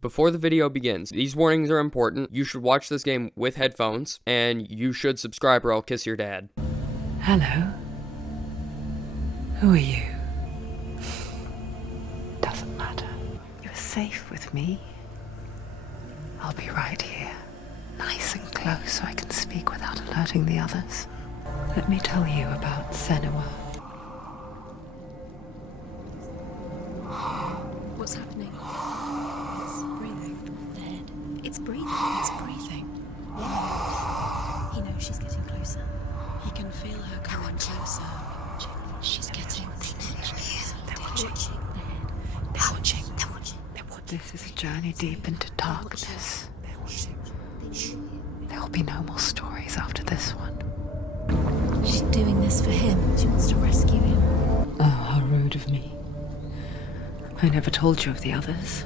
Before the video begins, these warnings are important. You should watch this game with headphones, and you should subscribe or I'll kiss your dad. Hello? Who are you? Doesn't matter. You're safe with me. I'll be right here, nice and close so I can speak without alerting the others. Let me tell you about Senua. What's happening? It's breathing. The head. It's breathing. It's breathing. What? He knows she's getting closer. He can feel her coming closer. She's getting closer. They're watching. The head. They're watching. They're watching. They're watching. This is a journey deep into darkness. They're watching. There will be no more stories after this one. She's doing this for him. She wants to rescue him. Oh, how rude of me. I never told you of the others.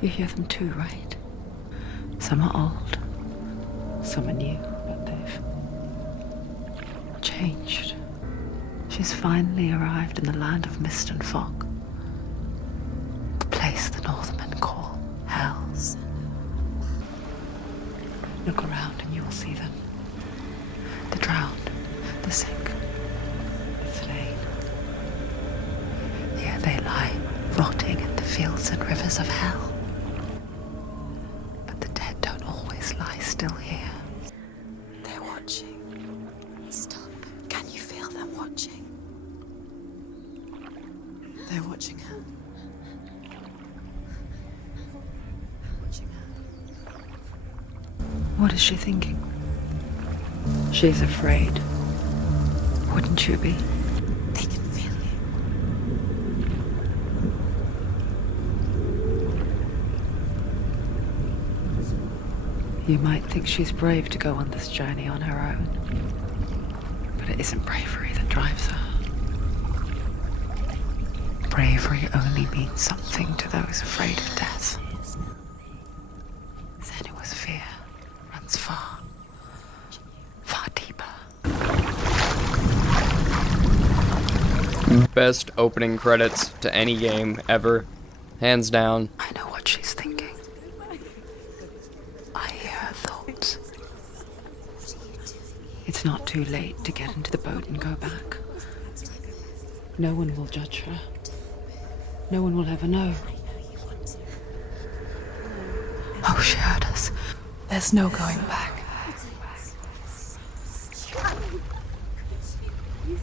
You hear them too, right? Some are old, some are new, but they've changed. She's finally arrived in the land of mist and fog. The place the Northmen call Hell. Look around and you will see them. The drowned, the sick, the slain. Here they lie, rotting in the fields and rivers of hell. But the dead don't always lie still here. They're watching. Stop. Can you feel them watching? They're watching her. Watching her. What is she thinking? She's afraid. Wouldn't you be? They can feel you. You might think she's brave to go on this journey on her own. But it isn't bravery that drives her. Bravery only means something to those afraid of death. Senua's fear runs far, far deeper. Best opening credits to any game ever. Hands down. I know what she's thinking. I hear her thoughts. It's not too late to get into the boat and go back. No one will judge her. No one will ever know. Oh, she heard us. There's no going back. You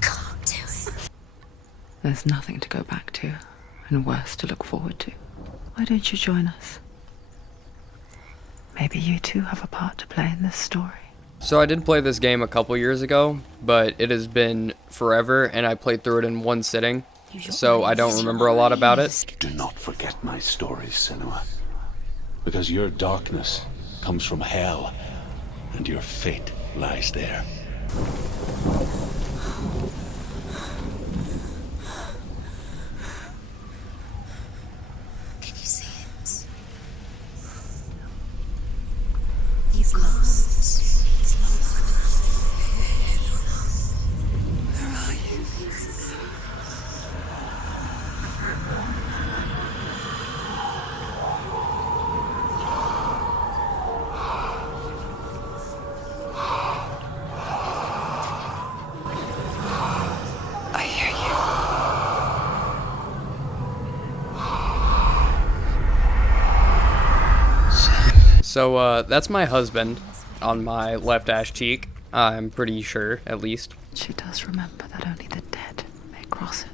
can't do it. There's nothing to go back to, and worse to look forward to. Why don't you join us? Maybe you too have a part to play in this story. So I did play this game a couple years ago, but it has been forever and I played through it in one sitting. So I don't remember a lot about it. Do not forget my stories, Senua. Because your darkness comes from hell, and your fate lies there. Can you see it? You've lost. It's lost. Where are you? I hear you. So that's my husband on my left ass cheek. I'm pretty sure, at least. She does remember that only the dead may cross it.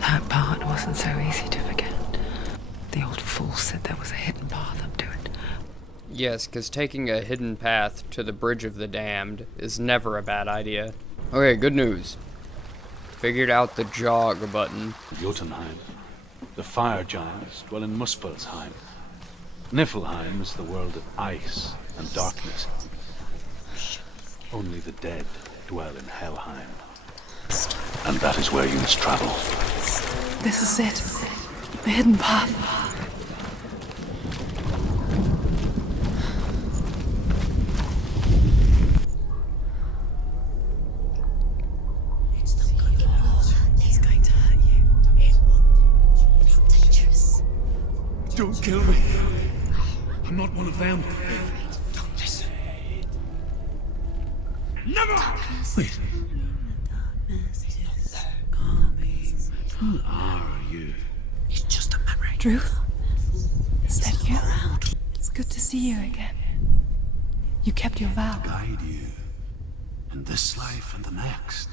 That part wasn't so easy to forget. The old fool said there was a hidden path up to it. Yes, because taking a hidden path to the Bridge of the Damned is never a bad idea. Okay, good news. Figured out the jog button. Jotunheim, the fire giants dwell in Muspelheim. Niflheim is the world of ice and darkness. Only the dead dwell in Helheim. And that is where you must travel. This is it. The hidden path. It's not going to hurt. It's going to hurt you. It Don't kill me. I'm not one of them. Don't listen. Never! Wait. Who are you? It's just a memory. Drew? Is that you? It's good to see you again. You kept your vow. Guide you in this life and the next.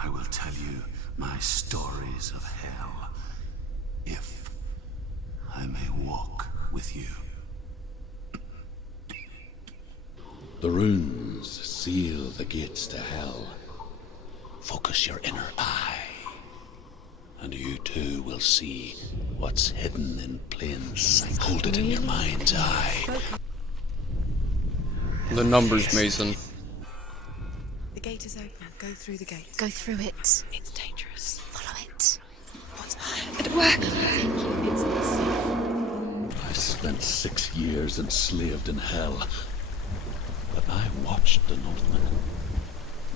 I will tell you my stories of hell, if I may walk with you. The runes seal the gates to hell. Focus your inner eye, and you too will see what's hidden in plain sight. Hold it in your mind's eye. The numbers, Mason. The gate is open. Go through the gate. Go through it. It's dangerous. Follow it. What's behind It worked. I spent 6 years enslaved in hell, but I watched the Northmen,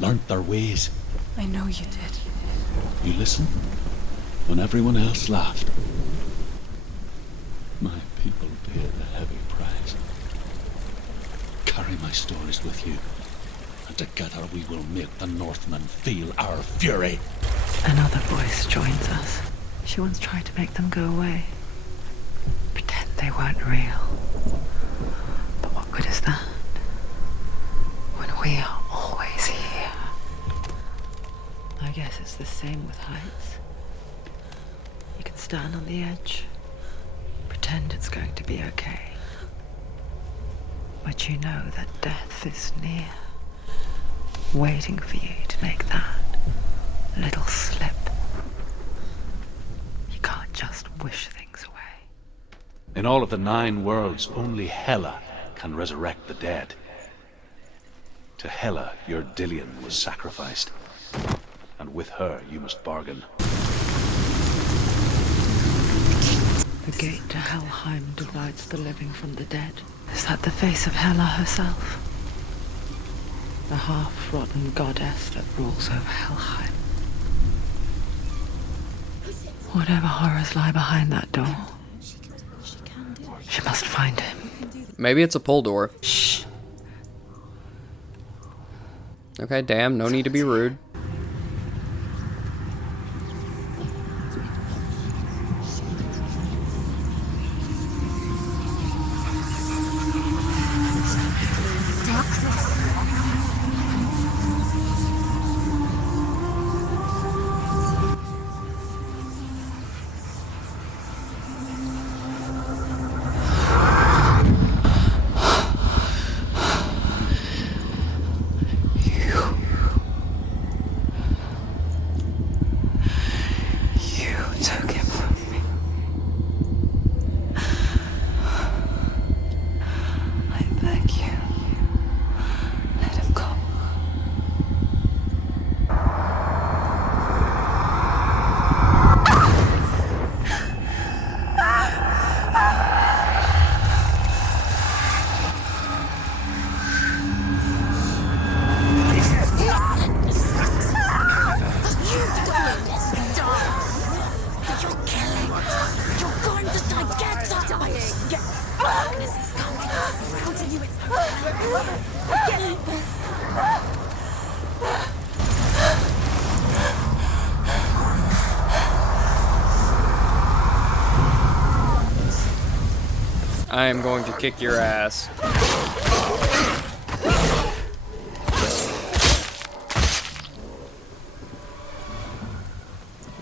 learnt their ways. I know you did. You listened when everyone else laughed. My people paid a heavy price. Carry my stories with you, and together we will make the Northmen feel our fury. Another voice joins us. She once tried to make them go away. Pretend they weren't real. But what good is that? When we are always here. I guess it's the same with heights. You can stand on the edge, pretend it's going to be okay. But you know that death is near, waiting for you to make that little slip. You can't just wish things away. In all of the 9 worlds, only Hela can resurrect the dead. To Hela, your Dillion was sacrificed, and with her you must bargain. The gate to Helheim divides the living from the dead. Is that the face of Hela herself? The half-rotten goddess that rules over Helheim. Whatever horrors lie behind that door, she must find him. Maybe it's a pull door. Shh. Okay, damn, no need to be rude. Took him from me. I beg you, let him go. I am going to kick your ass.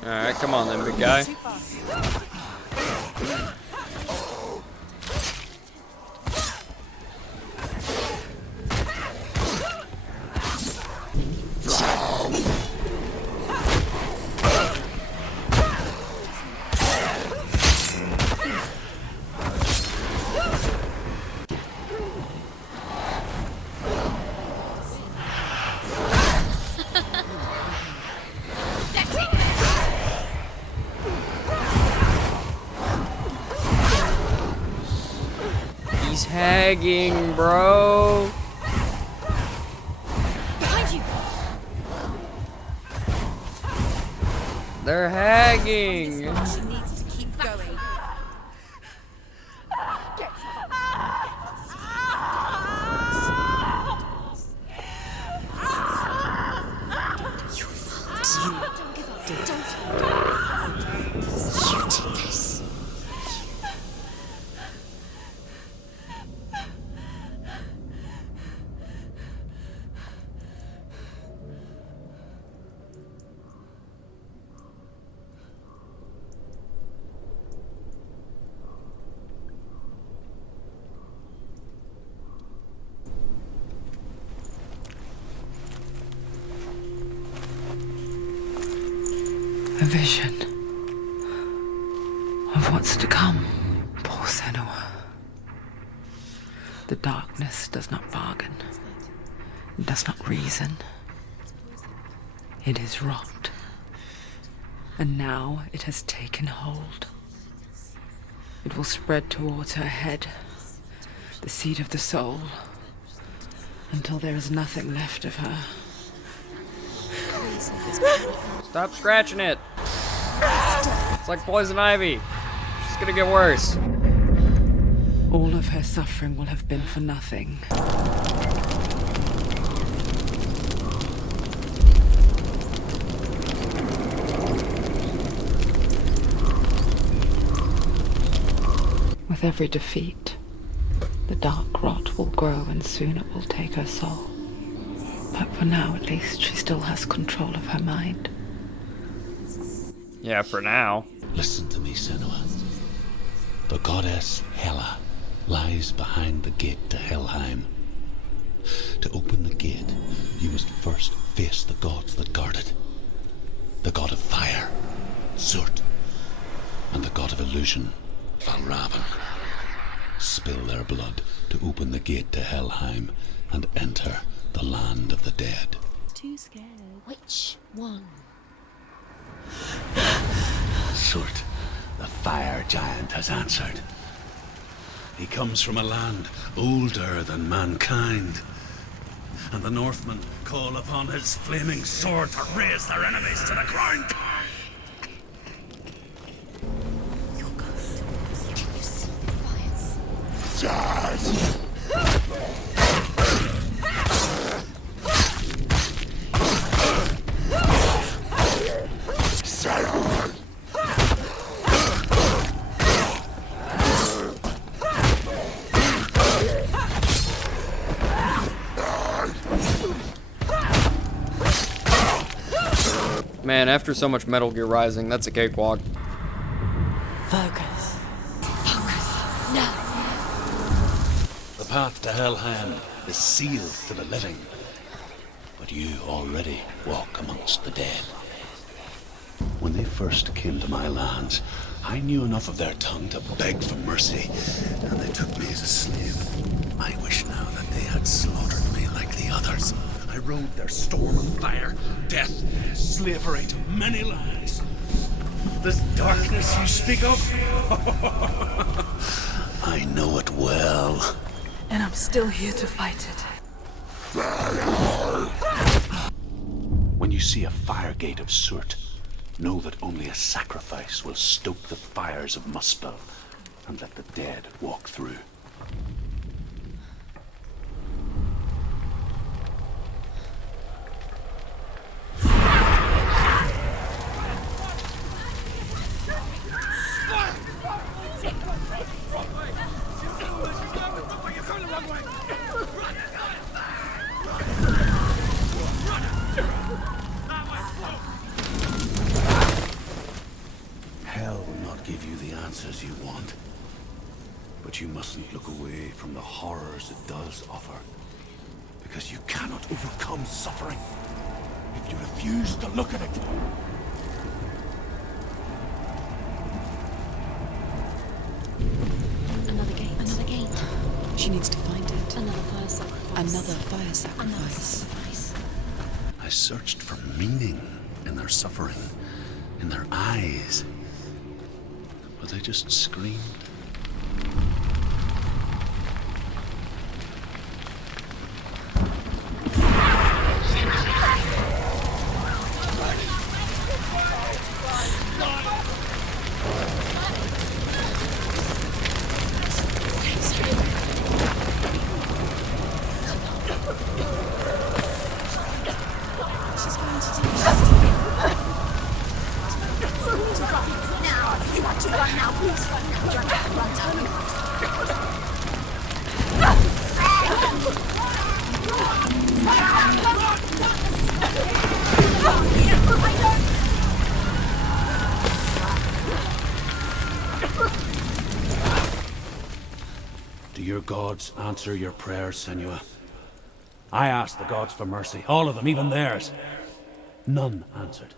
Alright, come on then, big guy. He's hagging, bro. Behind you! They're hagging. She needs to keep going. did this. You did this. A vision of what's to come. Poor Senua. The darkness does not bargain. It does not reason. It is rot. And now it has taken hold. It will spread towards her head, the seat of the soul, until there is nothing left of her. Stop scratching it. It's like poison ivy. It's gonna get worse. All of her suffering will have been for nothing. With every defeat, the dark rot will grow and soon it will take her soul. But for now, at least, she still has control of her mind. Yeah, for now. Listen to me, Senua. The goddess Hela lies behind the gate to Helheim. To open the gate, you must first face the gods that guard it. The god of fire, Surt, and the god of illusion, Valravn. Spill their blood to open the gate to Helheim and enter the land of the dead. Too scared. Which one? Surt, the fire giant, has answered. He comes from a land older than mankind, and the Northmen call upon his flaming sword to raise their enemies to the ground. You're good. Can you see the fires? Man, after so much Metal Gear Rising, that's a cakewalk. Focus. The path to Helheim is sealed to the living, but you already walk amongst the dead. When they first came to my lands, I knew enough of their tongue to beg for mercy, and they took me as a slave. I wish now that they had slaughtered me like the others. I rode their storm of fire, death, slavery to many lands. This darkness you speak of, I know it well. And I'm still here to fight it. When you see a fire gate of Surt, know that only a sacrifice will stoke the fires of Muspel and let the dead walk through. Hell will not give you the answers you want, but you mustn't look away from the horrors it does offer, because you cannot overcome suffering if you refuse to look at it. Another gate. Another gate. She needs to find it. Another fire sacrifice. Another fire Another sacrifice. sacrifice. I searched for meaning in their suffering, in their eyes, but they just screamed. Do your gods answer your prayers, Senua? I asked the gods for mercy, all of them, even theirs. None answered.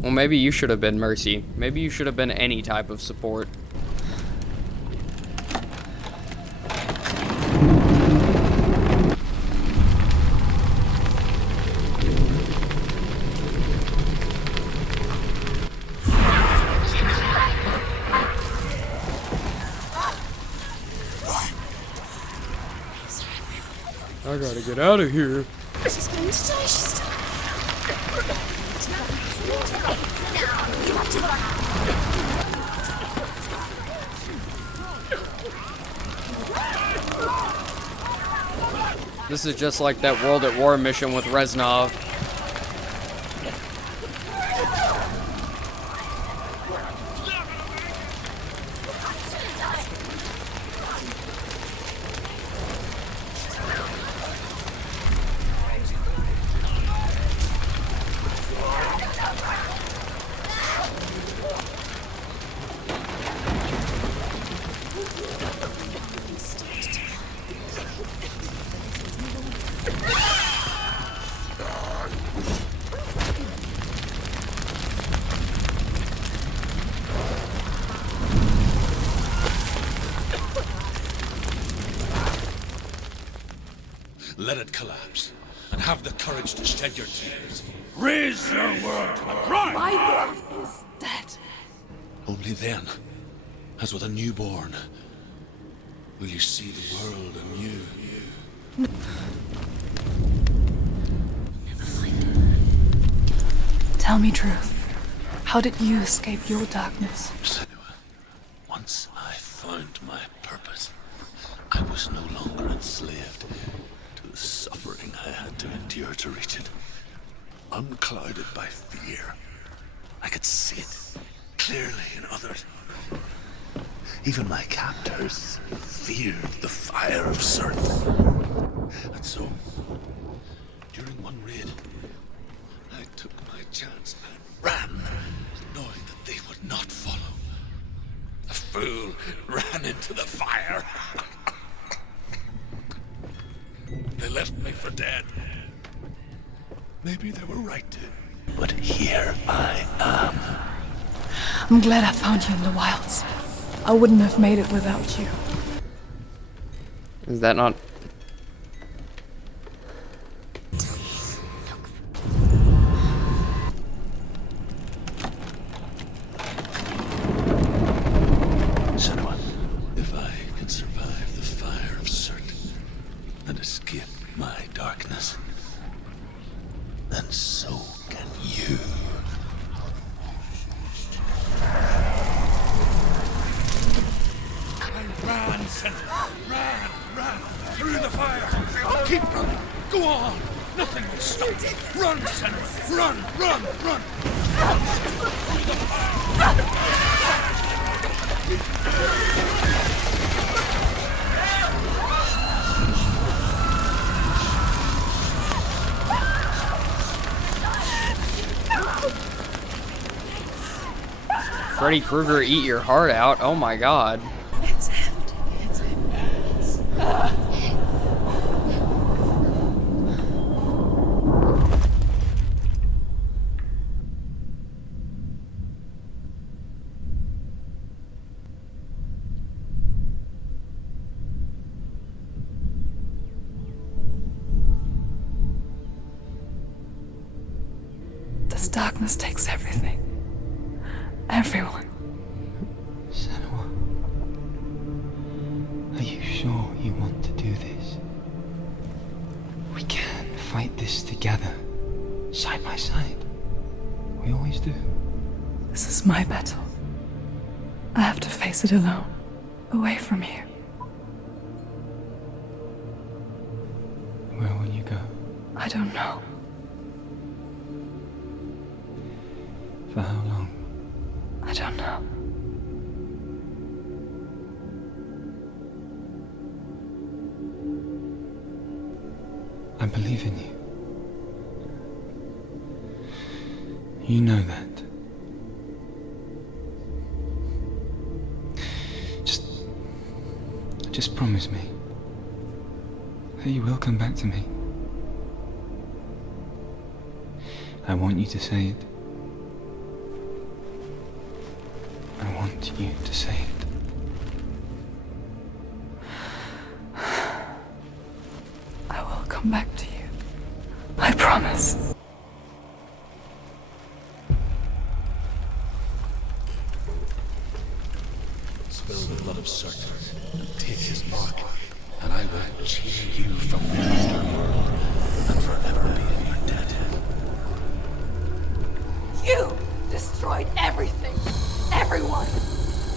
Well, maybe you should have been Mercy. Maybe you should have been any type of support. I gotta get out of here. She's going to die. She's still. This is just like that World at War mission with Reznov. Let it collapse, and have the courage to shed your tears. Raise your world to the ground! My world is dead. Only then, as with a newborn, will you see the world anew. Tell me truth. How did you escape your darkness? Senua, once I found my purpose, I was no longer enslaved to the suffering I had to endure to reach it. Unclouded by fear, I could see it clearly in others. Even my captors feared the fire of Cert. And so, during one raid, I took my chance and ran, knowing that they would not follow. The fool ran into the fire. They left me for dead. Maybe they were right to. But here I am. I'm glad I found you in the wilds. I wouldn't have made it without you. Is that not... Senua, if I can survive the fire of Cert and escape my darkness, then so can you. I ran, Senua. Ran through the fire. Keep running. Go on. Nothing will stop you. Run, Senua. Run. Through the Freddy Krueger eat your heart out? Oh my god. It's empty. It's empty. This darkness takes everything. Everyone. Senua, are you sure you want to do this? We can fight this together, side by side. We always do. This is my battle. I have to face it alone, away from you. Where will you go? I don't know. For how long? I don't know. believe in you. You know that. Just promise me that you will come back to me. I want you to say it. I want you to say it. I will come back to you. I promise. Spill the blood of Circe and take his mark, and I will cheer you from the underworld and forever be in your debt. You destroyed everything, everyone,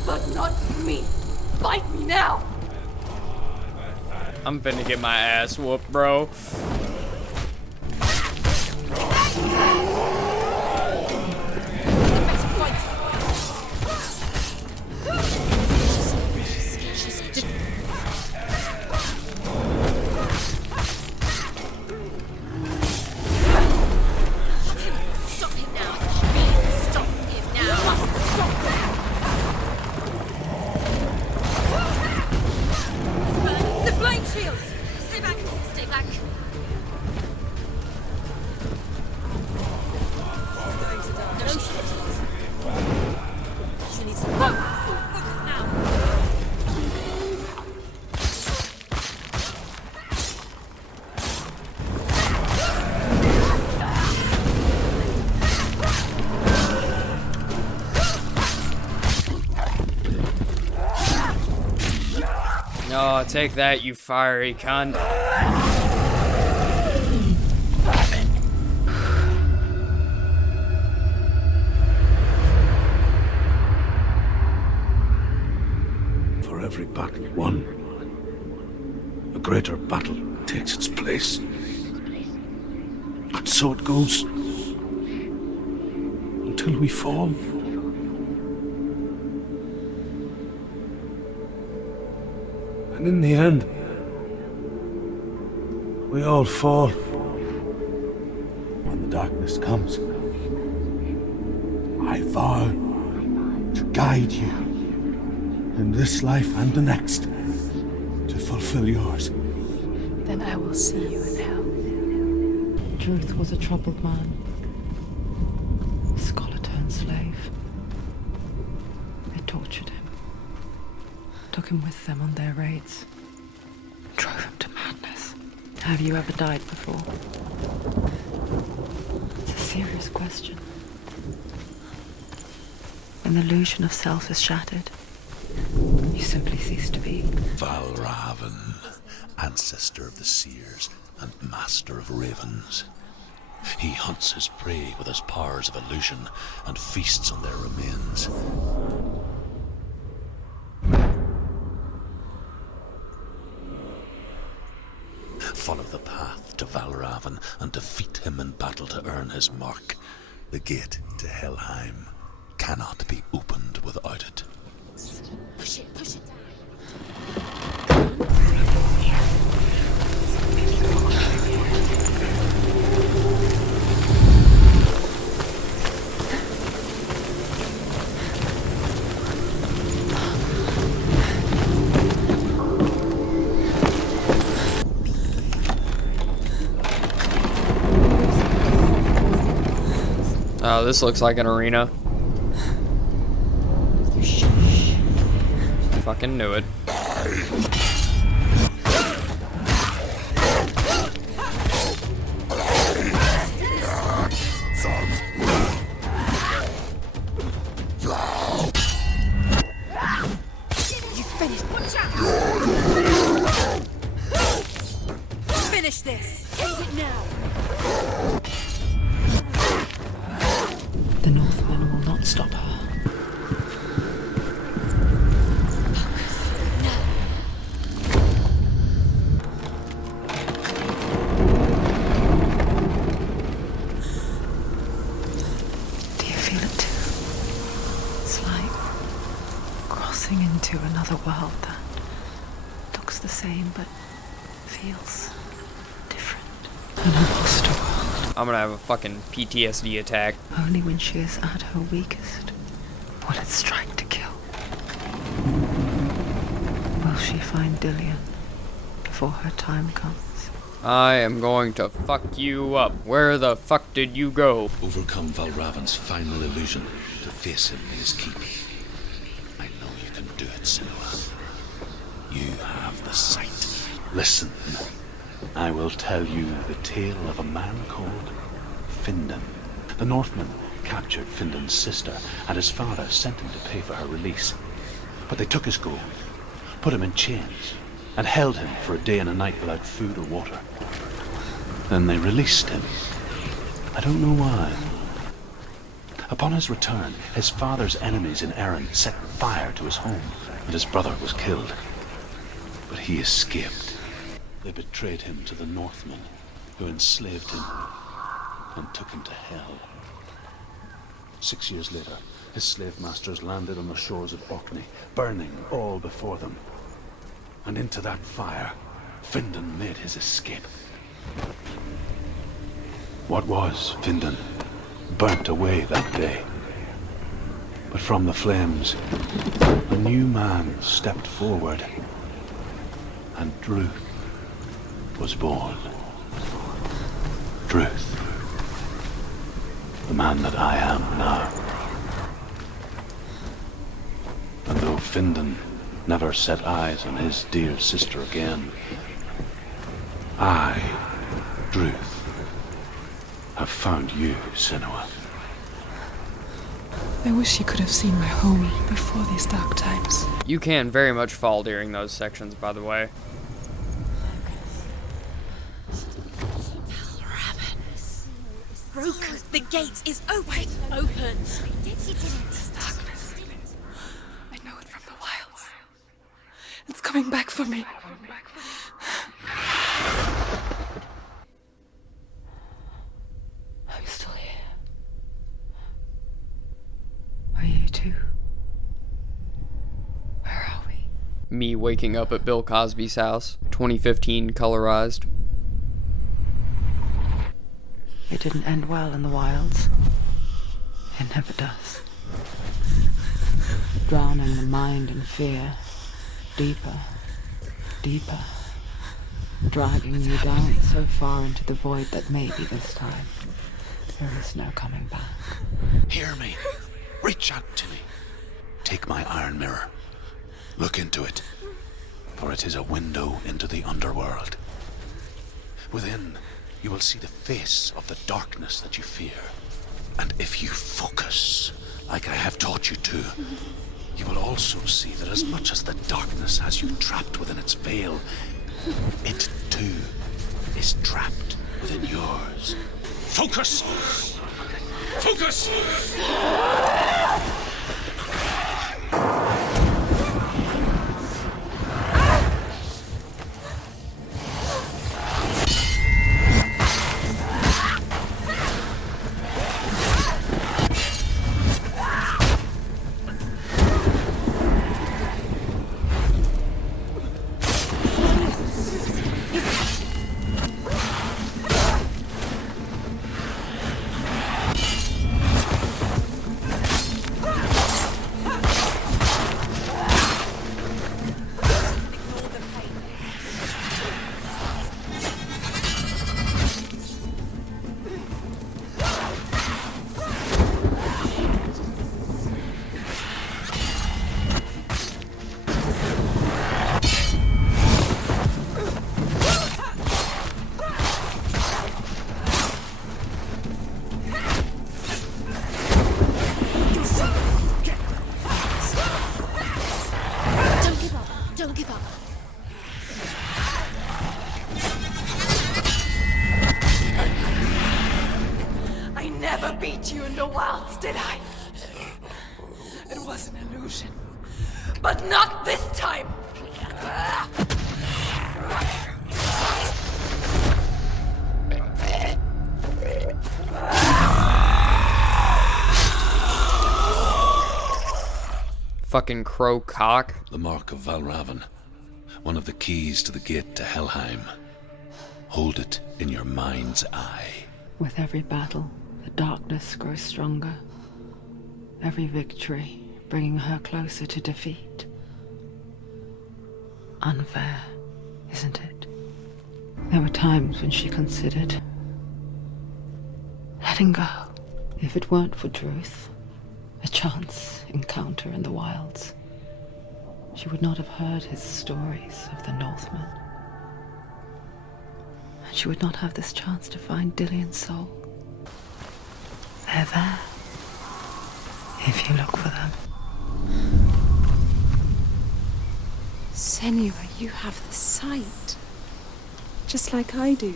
but not me. Fight me now. I'm finna get my ass whooped, bro. Oh, take that, you fiery cunt. For every battle won, a greater battle takes its place. And so it goes. Until we fall. And in the end, we all fall. When the darkness comes, I vow to guide you in this life and the next to fulfill yours. Then I will see you in hell. Truth was a troubled man. A scholar turned slave. They tortured him. Took him with them on their raids. Drove him to madness. Have you ever died before? It's a serious question. When the illusion of self is shattered, you simply cease to be. Valravan, ancestor of the seers and master of ravens. He hunts his prey with his powers of illusion and feasts on their remains. Follow the path to Valravan and defeat him in battle to earn his mark. The gate to Helheim cannot be opened without it. Push it down. Oh, this looks like an arena. Fucking knew it. Finish this. End it now. The Northmen will not stop her. Do you feel it too? It's like crossing into another world that looks the same but feels different. In a lost world, I'm gonna have a fucking PTSD attack. only when she is at her weakest will it strike to kill. Will she find Dillion before her time comes? I am going to fuck you up. Where the fuck did you go? Overcome Valravan's final illusion to face him in his keep. I know you can do it, Senua. You have the sight. Listen, I will tell you the tale of a man called Findan. The Northmen captured Findan's sister, and his father sent him to pay for her release. But they took his gold, put him in chains, and held him for a day and a night without food or water. Then they released him. I don't know why. Upon his return, his father's enemies in Erin set fire to his home, and his brother was killed. But he escaped. They betrayed him to the Northmen, who enslaved him and took him to hell. 6 years later, his slave masters landed on the shores of Orkney, burning all before them. And into that fire, Findan made his escape. What was Findan burnt away that day. But from the flames, a new man stepped forward, and Druth was born. Druth, the man that I am now. And though Findan never set eyes on his dear sister again, I, Druth, have found you, Senua. I wish you could have seen my home before these dark times. You can very much fall during those sections, by the way. Broken. The gate is open. Open. It's darkness. I know it from the wilds. It's coming back for me. I'm still here. Are you too? Where are we? Me waking up at Bill Cosby's house, 2015 colorized. It didn't end well in the wilds. It never does. Drowning the mind in fear. Deeper, deeper. Dragging you down so far into the void that maybe this time there is no coming back. Hear me. Reach out to me. Take my iron mirror. Look into it, for it is a window into the underworld. Within, you will see the face of the darkness that you fear. And if you focus, like I have taught you to, you will also see that as much as the darkness has you trapped within its veil, it too is trapped within yours. Focus! Focus! Don't give up. I never beat you in the wilds, did I? It was an illusion. But not this time! Fucking crow cock. The mark of Valravan, one of the keys to the gate to Helheim. Hold it in your mind's eye. With every battle, the darkness grows stronger. Every victory bringing her closer to defeat. Unfair, isn't it? There were times when she considered letting go. If it weren't for Druth, a chance encounter in the wilds, she would not have heard his stories of the Northmen. And she would not have this chance to find Dillion's soul. They're there, if you look for them. Senua, you have the sight. Just like I do.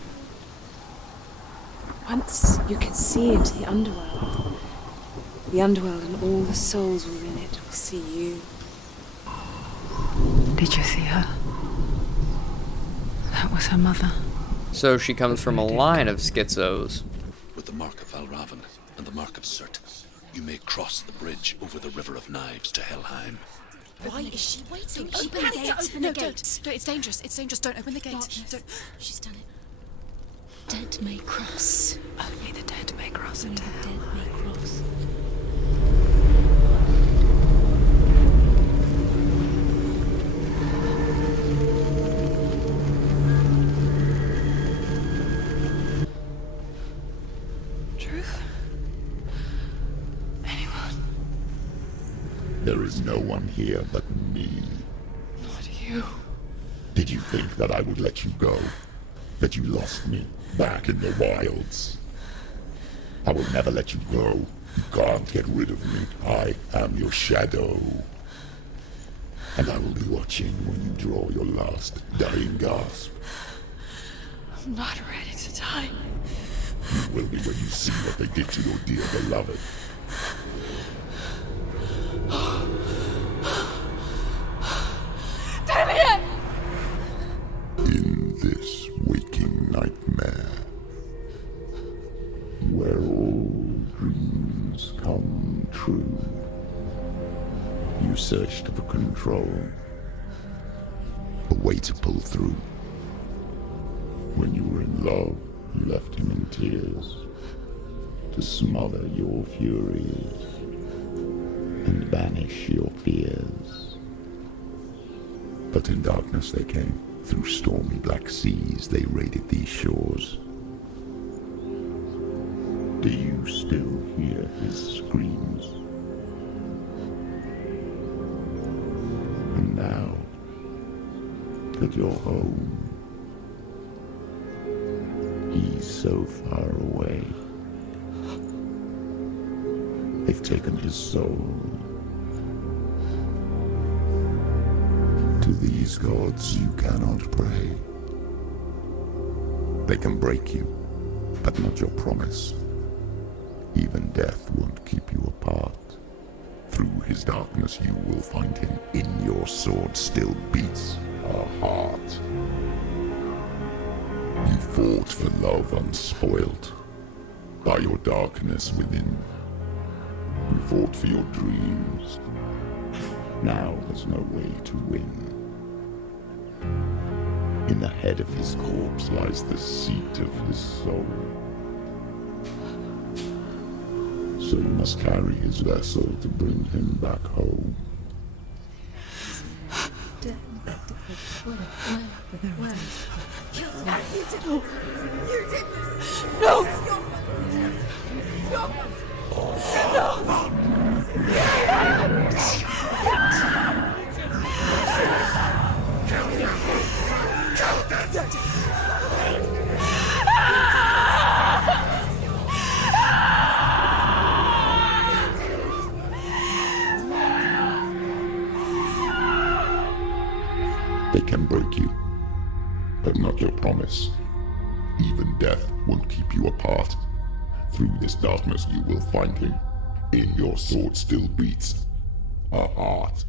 Once you can see into the underworld. The underworld and all the souls within it will see you. Did you see her? That was her mother. So she comes from a line of schizos. With the mark of Valravan and the mark of Surt, you may cross the bridge over the River of Knives to Helheim. Why is she waiting? Open She the has gate. to open No, the gate. don't. It's dangerous. It's dangerous. Don't open the gate. Darkness. Don't. She's done it. Dead may cross. Only the dead may cross Only into the hell. dead may cross. Truth? Anyone? There is no one here but me. Not you. Did you think that I would let you go? That you lost me back in the wilds? I will never let you go. You can't get rid of me. I am your shadow. And I will be watching when you draw your last dying gasp. I'm not ready to die. You will be when you see what they did to your dear beloved. In this waking nightmare, where all dreams come true, you searched for control, a way to pull through. When you were in love, you left him in tears, to smother your furies and banish your fears. But in darkness they came. Through stormy black seas they raided these shores. Do you still hear his screams? And now that you're home, he's so far away. They've taken his soul. To these gods you cannot pray. They can break you, but not your promise. Even death won't keep you apart. Through his darkness you will find him. In your sword still beats a heart. You fought for love unspoilt by your darkness within. You fought for your dreams. Now there's no way to win. In the head of his corpse lies the seat of his soul. So you must carry his vessel to bring him back home. They can break you, but not your promise. Even death won't keep you apart. Through this darkness you will find him. In your sword still beats a heart.